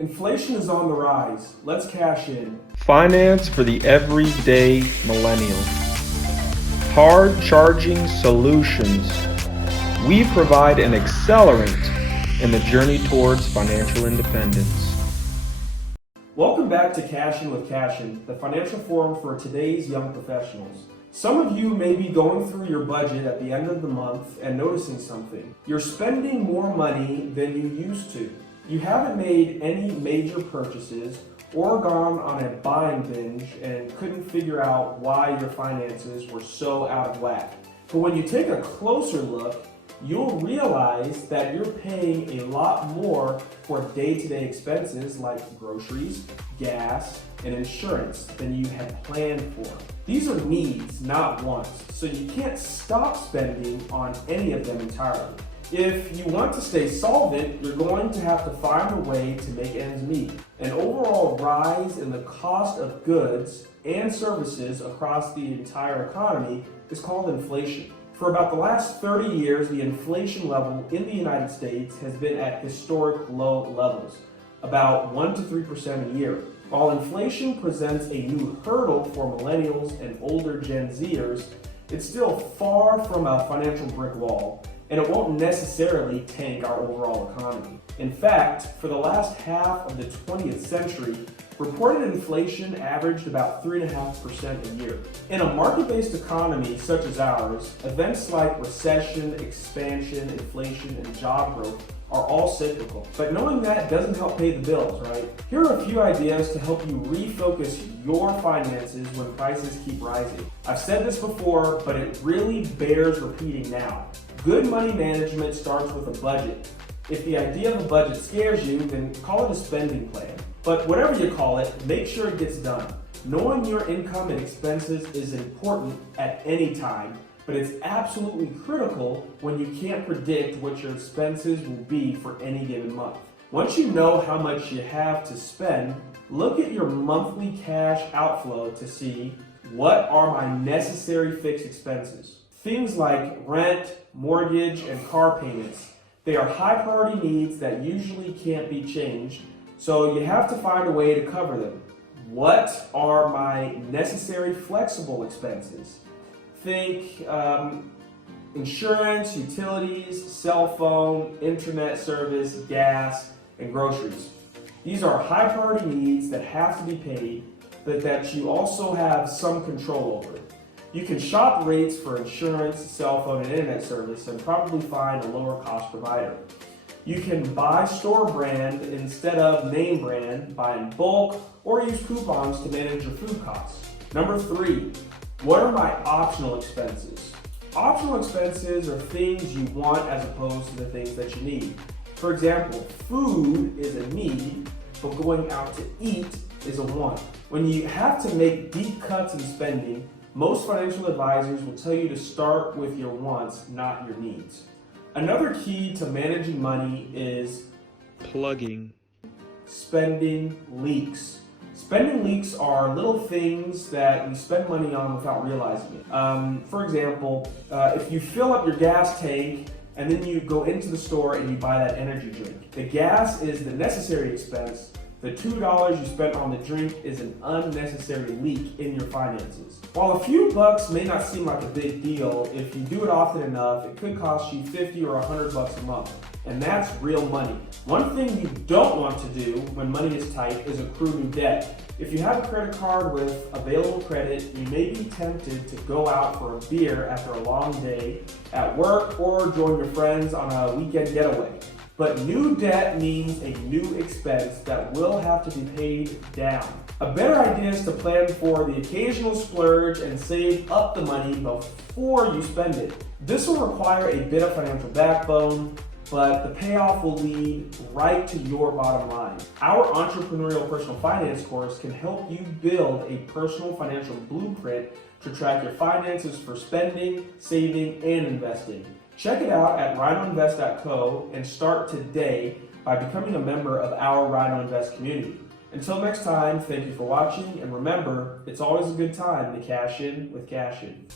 Inflation is on the rise. Let's cash in. Finance for the everyday millennial. Hard charging solutions. We provide an accelerant in the journey towards financial independence. Welcome back to Cash In with Cash In, the financial forum for today's young professionals. Some of you may be going through your budget at the end of the month and noticing something. You're spending more money than you used to. You haven't made any major purchases or gone on a buying binge and couldn't figure out why your finances were so out of whack. But when you take a closer look, you'll realize that you're paying a lot more for day-to-day expenses like groceries, gas, and insurance than you had planned for. These are needs, not wants, so you can't stop spending on any of them entirely. If you want to stay solvent, you're going to have to find a way to make ends meet. An overall rise in the cost of goods and services across the entire economy is called inflation. For about the last 30 years, the inflation level in the United States has been at historic low levels, about 1 to 3% a year. While inflation presents a new hurdle for millennials and older Gen Zers, it's still far from a financial brick wall, and it won't necessarily tank our overall economy. In fact, for the last half of the 20th century, reported inflation averaged about 3.5% a year. In a market-based economy such as ours, events like recession, expansion, inflation, and job growth are all cyclical. But knowing that doesn't help pay the bills, right? Here are a few ideas to help you refocus your finances when prices keep rising. I've said this before, but it really bears repeating now. Good money management starts with a budget. If the idea of a budget scares you, then call it a spending plan. But whatever you call it, make sure it gets done. Knowing your income and expenses is important at any time, but it's absolutely critical when you can't predict what your expenses will be for any given month. Once you know how much you have to spend, look at your monthly cash outflow to see what are my necessary fixed expenses. Things like rent, mortgage, and car payments. They are high priority needs that usually can't be changed, so you have to find a way to cover them. What are my necessary flexible expenses? Think insurance, utilities, cell phone, internet service, gas, and groceries. These are high priority needs that have to be paid, but that you also have some control over. You can shop rates for insurance, cell phone, and internet service and probably find a lower cost provider. You can buy store brand instead of name brand, buy in bulk, or use coupons to manage your food costs. Number 3, what are my optional expenses? Optional expenses are things you want as opposed to the things that you need. For example, food is a need, but going out to eat is a want. When you have to make deep cuts in spending, most financial advisors will tell you to start with your wants, not your needs. Another key to managing money is Plugging. spending leaks. Spending leaks are little things that we spend money on without realizing it. For example, if you fill up your gas tank and then you go into the store and you buy that energy drink, the gas is the necessary expense. The $2 you spent on the drink is an unnecessary leak in your finances. While a few bucks may not seem like a big deal, if you do it often enough, it could cost you $50 or $100 a month. And that's real money. One thing you don't want to do when money is tight is accrue new debt. If you have a credit card with available credit, you may be tempted to go out for a beer after a long day at work or join your friends on a weekend getaway. But new debt means a new expense that will have to be paid down. A better idea is to plan for the occasional splurge and save up the money before you spend it. This will require a bit of financial backbone, but the payoff will lead right to your bottom line. Our entrepreneurial personal finance course can help you build a personal financial blueprint to track your finances for spending, saving, and investing. Check it out at rhinoinvest.co and start today by becoming a member of our Rhino Invest community. Until next time, thank you for watching, and remember, it's always a good time to cash in with Cash In.